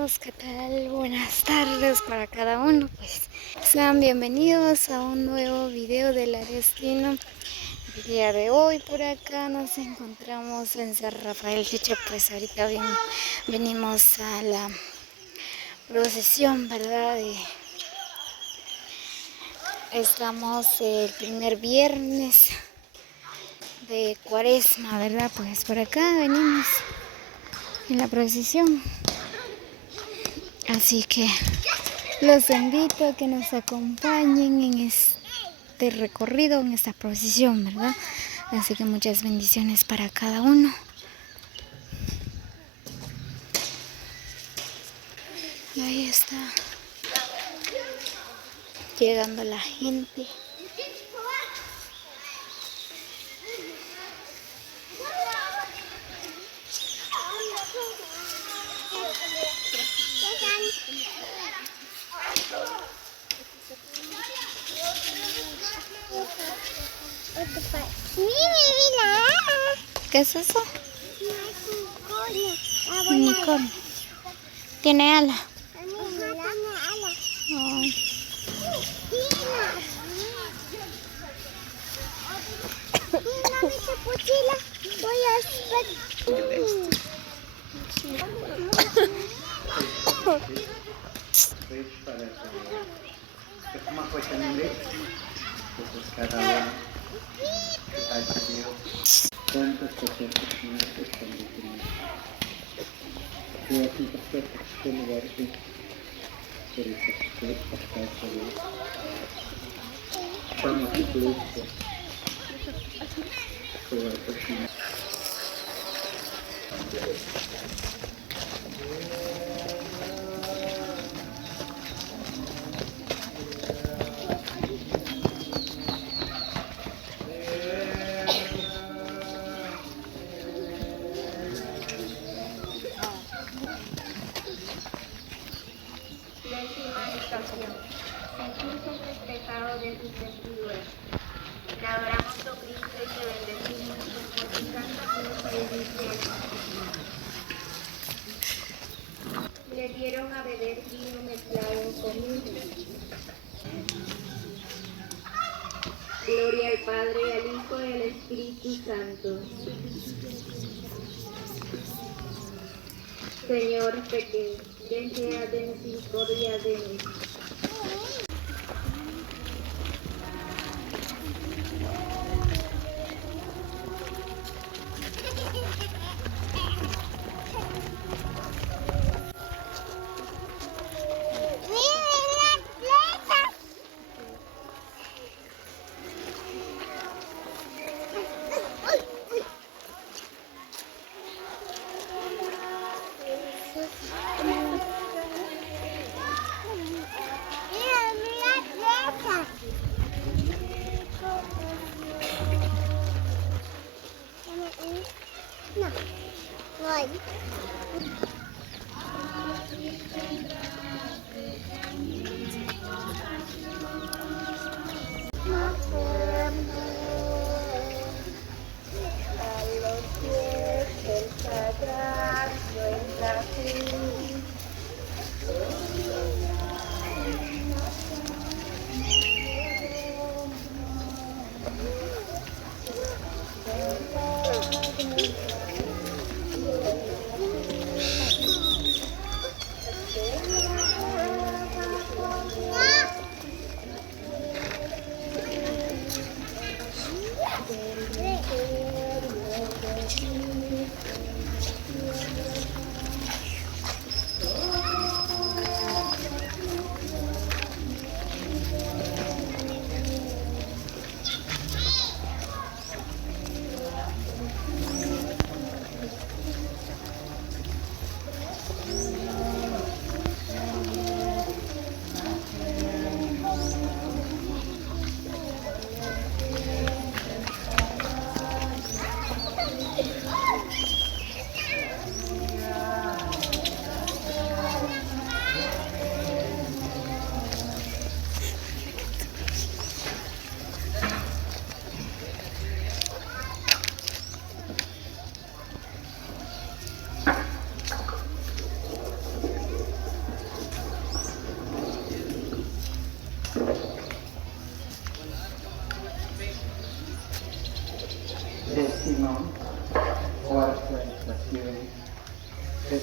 amigos, ¿qué tal? Buenas tardes para cada uno. Pues sean bienvenidos a un nuevo video de La Destino. El día de hoy por acá nos encontramos en San Rafael Chicho. Pues ahorita venimos a la procesión, ¿verdad? Estamos el primer viernes de Cuaresma, ¿verdad? Pues por acá venimos en la procesión. Así que los invito a que nos acompañen en este recorrido, en esta procesión, ¿verdad? Así que muchas bendiciones para cada uno. Ahí está llegando la gente. ¿Qué es eso? Unicornio. ¿Tiene ala? Oh. Sentirse despejado de sus vestiduras. Te adoramos, oh Cristo, y te bendecimos por tu santa cruz y le dieron a beber vino mezclado con mirra. Gloria al Padre, al Hijo y al Espíritu Santo. Señor, pequeño, ten piedad de misericordia de mí.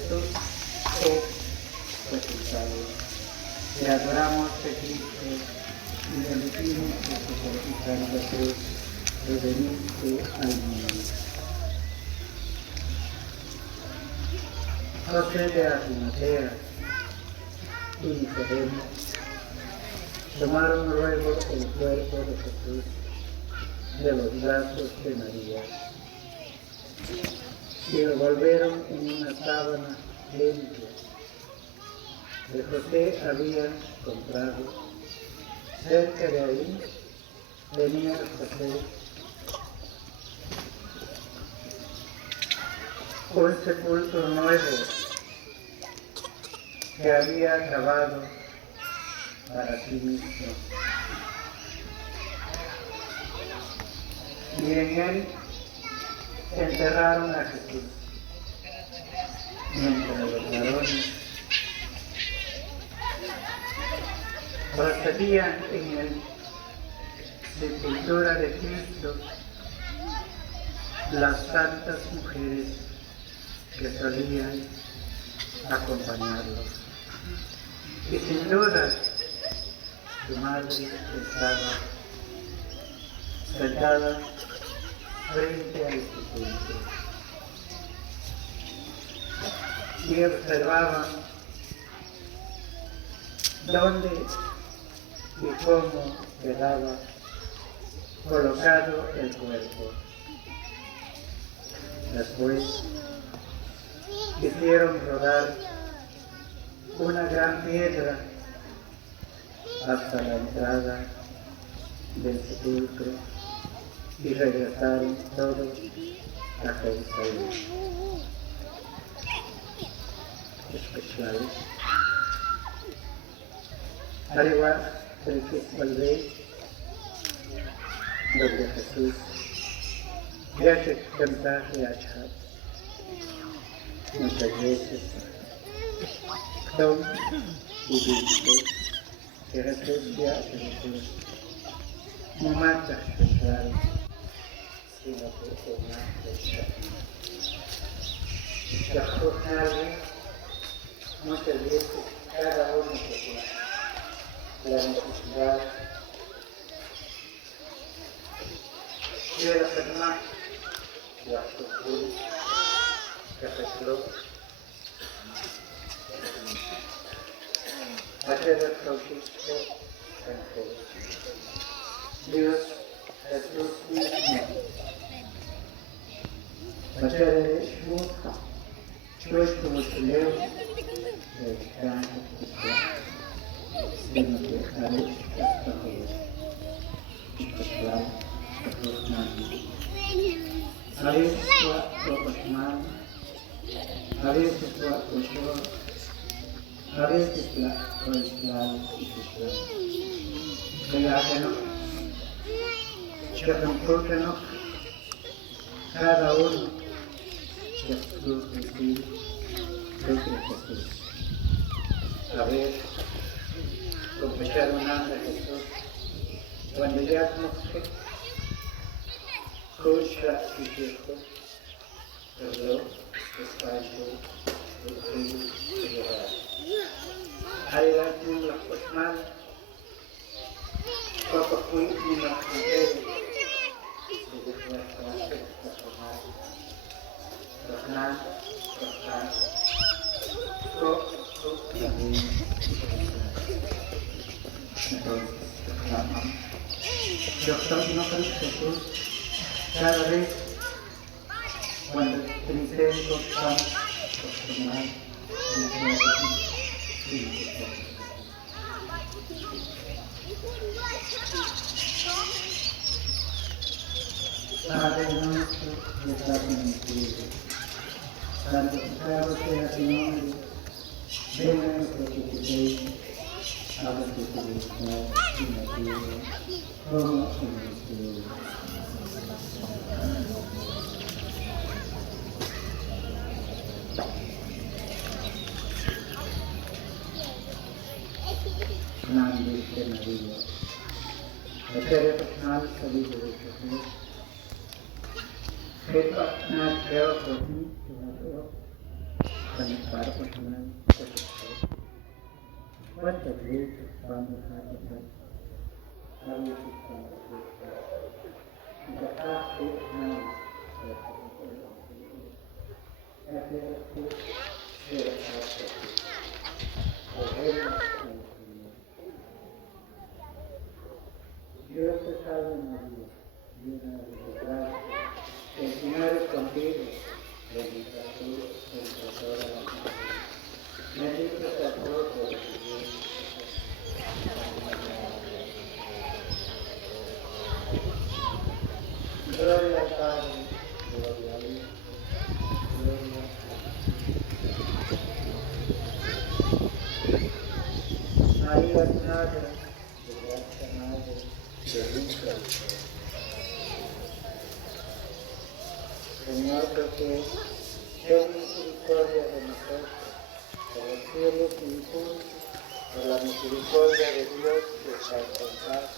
Jesús es resucitado. Te adoramos, te Cristo, y bendecimos que por tu santa cruz redimiste al mundo. José de Arimatea y Nicodemo tomaron luego el cuerpo de Jesús de los brazos de María y lo volvieron en una sábana limpia que José había comprado. Cerca de ahí tenía José un sepulcro nuevo que había cavado para sí mismo, y en él enterraron a Jesús, mientras los varones procedían en el sepultura de Cristo las santas mujeres que solían acompañarlo. Y sin duda su madre estaba sentada frente al sepulcro y observaba dónde y cómo quedaba colocado el cuerpo. Después hicieron rodar una gran piedra hasta la entrada del sepulcro y regresaron todos a Jerusalén. Especial. Al igual que volver donde Jesús ya se cantaje a Chad. Muchas veces son y visto que Jesús ya Jesús no mata especial, sino que es más especial. Las cosas muchas veces cada uno de la necesidad de la persona, la cultura, que Jesús hacer el Francisco en Dios Jesús mismo. Hacer el puesto musulmán del canto cristiano, sino que a veces hasta joder, especial, los manos. A veces los manos, a veces la cuestión, a veces la original y cristiana. Que ya que no, que tampoco no, cada uno que Jesús decide, lo que Jesús. A ver, confesar un hambre a Jesús, cuando ya como que escucha y viejo, perdón, espacio, el llevar. Hay la tumba osmal, poco fui y no mujeres, y después para ser transformado. Rosnal, entonces, no con Jesús, cada vez cuando Trinitarios van a formar Padre nuestro que estás en el cielo, santificado sea tu nombre, venga nuestro reino, hágase tu voluntad en la tierra como en el cielo. Grande de María, hacer personal sabido de Jesús, que nada creo por ti, que la creo, para personal, ¿cuántas veces vamos a rezar? A veces cuando y acá es nada más. Dios te salve María, llena de gracia, el Señor es contigo, bendita tú entre todas las mujeres, bendito sea tu fruto de tu vientre. Gloria al Padre, gloria al Hijo, gloria al Espíritu. María es Madre, de gracia Madre, bendita sea. Señor Jesús, ten misericordia de nosotros, por los cielos infundos, por la misericordia de Dios que está alcanzada.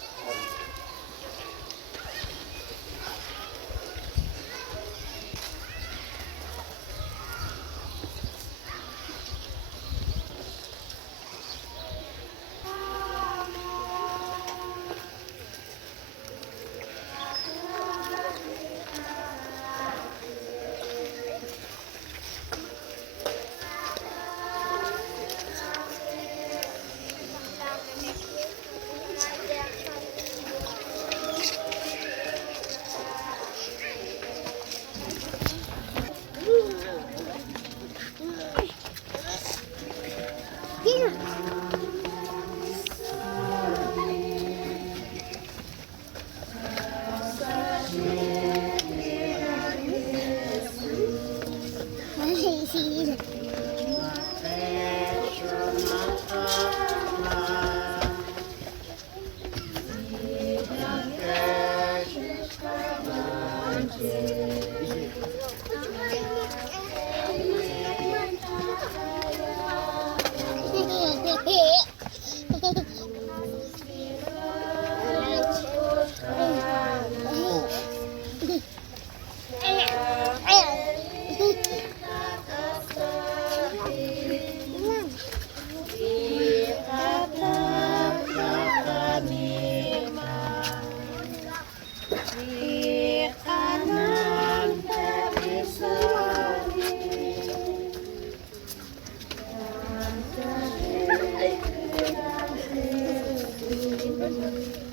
Amén.